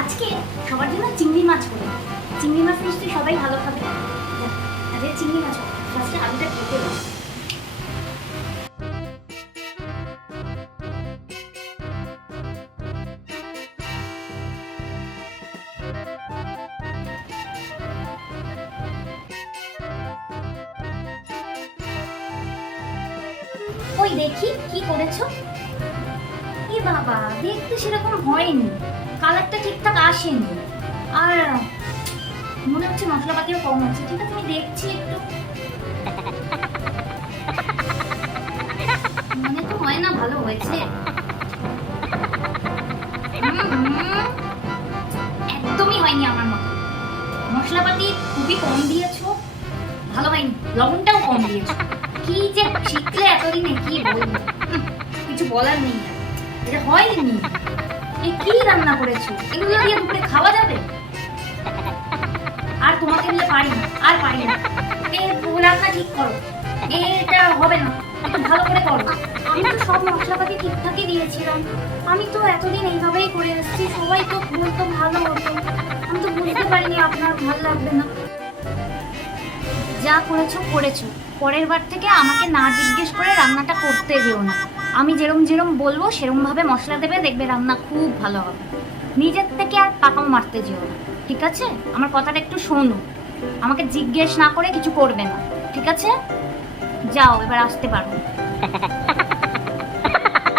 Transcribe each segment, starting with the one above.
আজকে সবার জন্য চিংড়ি মাছ করে। চিংড়ি মাছ নিশ্চয়ই সবাই ভালো খাবে। আজকে চিংড়ি মাছ ফার্স্টে আলুটা কেটে দাও। ওই দেখি কি করেছো। এ বাবা, দেখতে সেরকম হয়নি, কালারটা ঠিকঠাক আসেনি, আর মনে হচ্ছে মশলাপাতিও কম আছে। ঠিক আছে, আমি দেখছি একটু। মনে তো হয় না ভালো হয়েছে। একদমই হয়নি আমার মতো। মশলাপাতি খুবই কম দিয়েছো, ভালো হয়নি। লবণটাও কম দিয়েছো। কি যে শিখলে এতদিনে, কি বলবো, কিছু বলার নেই। এটা হয়নি। এ কি রান্না করেছো? এগুলো দিয়ে দুপুরে খাওয়া যাবে? আর তোমাকে নিয়ে পারি না, আর পারি না। রান্না ঠিক করো, এটা হবে না, একটু ভালো করে করো। আমি তো সব মশলাপাতি ঠিকঠাকই দিয়েছিলাম। আমি তো এতদিন এইভাবেই করে এসেছি, সবাই তো বলতো ভালো হতো। আমি তো বুঝতে পারিনি আপনার ভালো লাগবে না। যা করেছো করেছো, পরের বার থেকে আমাকে না জিজ্ঞেস করে রান্নাটা করতে যেও না। আমি যেরম যেরম বলবো সেরম ভাবে মশলা দেবে, দেখবে রান্না খুব ভালো হবে। নিজের থেকে আর পাকাও মারতে যেও না, ঠিক আছে? আমার কথাটা একটু শোনো, আমাকে জিজ্ঞেস না করে কিছু করবে না, ঠিক আছে? যাও, এবার আসতে পারো।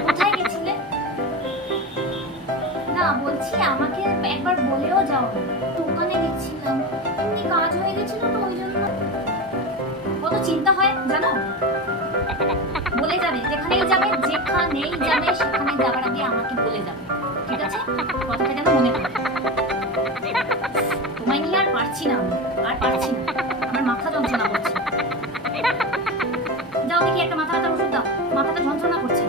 কোথায় গেছিলে? না, বলছি আমাকে একবার বলেও যাও। দোকানে গেছিলাম, এমনি কাজ হয়ে গেছিল তো, ওই জন্য। কত চিন্তা হয় জানো? বলে যাবে, যেখানেই যাবে সেখানে যাবার আগে আমাকে বলে যাবে, ঠিক আছে? কথাটা যেন মনে থাকে। তোমায় নিয়ে আর পারছি না, আর পারছি না। আমার মাথা যন্ত্রণা করছে। যাও দেখি একটা মাথা ব্যথার ওষুধ দাও, মাথাটা যন্ত্রণা করছে।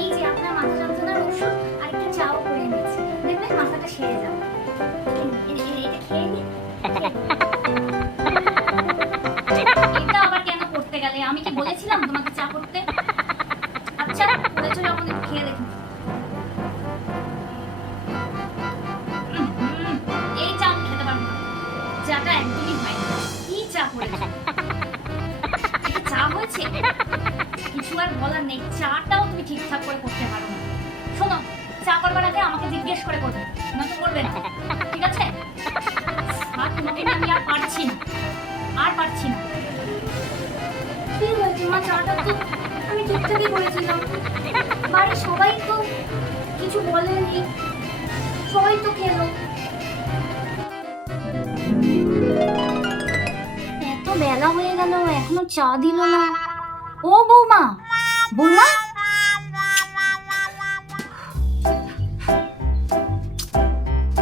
এই যে আপনার মাথা যন্ত্রণার ওষুধ, আর একটু চাও করে এনেছি, দেখবেন মাথাটা সেরে যাবে। এটা খেয়ে নিন। এটা আবার কেন করতে গেলে? আমি কি বলেছিলাম তোমাকে চা করতে? আচ্ছা, বলেছো যখন একটু খেয়ে দেখুন। এই চা আমি খেতে পারবো না, চাটা একদমই হয় না। কি চা করেছো? এটা চা হয়েছে? কিছু আর বলার নেই, চাটাও তুমি ঠিকঠাক করে করতে পারো না। শোনো, চা করবার আগে আমাকে জিজ্ঞেস করে করবে, নয়তো করবে না, ঠিক আছে? আর তোমাকে আমি আর পারছি না, আর পারছি না। কি হয়েছে মা? চাটা তো আমি ঠিকঠাকই করেছিলাম। বাড়ির সবাই তো কিছু বলেনি, সবাই তো খেলো। এত বেলা হয়ে গেল, এখনো চা দিল না। ও বৌমা, বৌমা,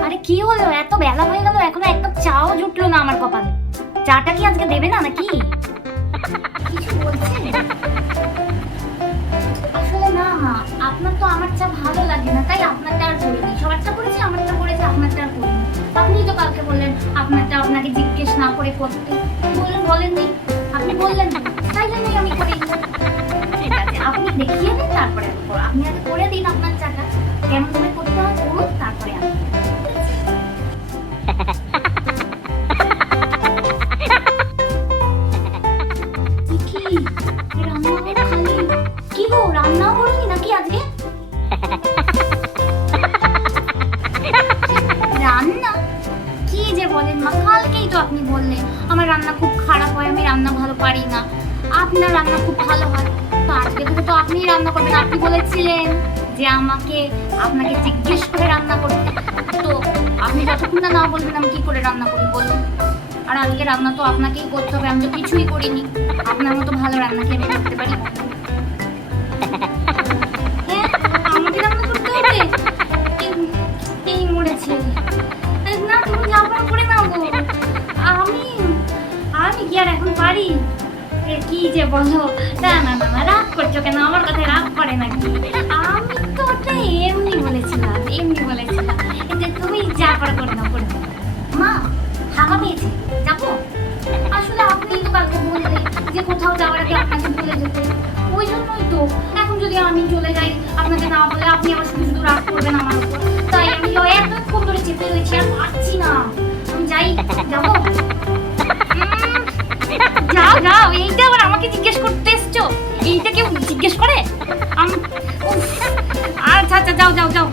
আরে কি হলো? এত বেলা হয়ে গেল, এখনো এক কাপ চাও জুটলো না আমার কপালে। চাটা কি আজকে দেবে না নাকি? কিছু বলছেন? আসলে না, আপনার তো আমার চা ভালো লাগে না, তাই আপনারটা আর করিনি। সবারটা করেছি, আমারটা করেছি, আপনারটা আর করিনি। আপনি তো কালকে বললেন আপনারটা আপনাকে জিজ্ঞেস না করে করতে। বলেননি, আপনি বললেন, তাই জন্যই আমি করিনি। ঠিক আছে, আপনি দেখিয়ে দিন, তারপরে আমি করব। আপনি আগে করে দিন আপনার চাটা, কেমন করে করতে হয় করুন, তারপরে আমি। কি গো, রান্নাও করনি নাকি আজকে? রান্না কি যে বলেন মা, কালকেই তো আপনি বললেন আমার রান্না খুব খারাপ হয়, আমি রান্না ভালো পারি না। আপনার রান্না খুব ভালো হয়, তো আজকে থেকে তো আপনিই রান্না করবেন। আপনি বলেছিলেন যে আপনাকে জিজ্ঞেস করে রান্না করতে, তো আপনি যতক্ষণ না বলবেন আমি কি করে রান্না করি বলুন? আর আজকে রান্না তো আপনাকেই করতে হবে, আমি তো কিছুই করিনি। আপনার মতো ভালো রান্না কি আমি করতে পারি? হ্যাঁ, আমাকে রান্না করতে হবে? এই মরেছে না, তুমি যাওয়ার করে নাও গো। আমি আমি কি আর এখন পারি? কি যে বলো, না না না না, রাগ করছো কেন? আমার কথায় রাগ করে নাকি? আমি তো ওটা এমনি বলেছিলাম যে তুমি যা করে নাও, করে নাও। মা, ফাঁকা পেয়েছে, যাবো? আসলে আপনি তো কালকে বললেন যে কোথাও যাওয়ার আগে আপনাকে বলে যেতে, ওই জন্যই তো। এখন যদি আমি চলে যাই আপনাকে না বলে, আপনি আবার শুধু শুধু রাগ করবেন আমার উপর, তাই আমি এতক্ষণ ধরে চেপে রয়েছি। এইটা কেউ জিজ্ঞেস করে? উফ, আচ্ছা আচ্ছা, যাও যাও যাও,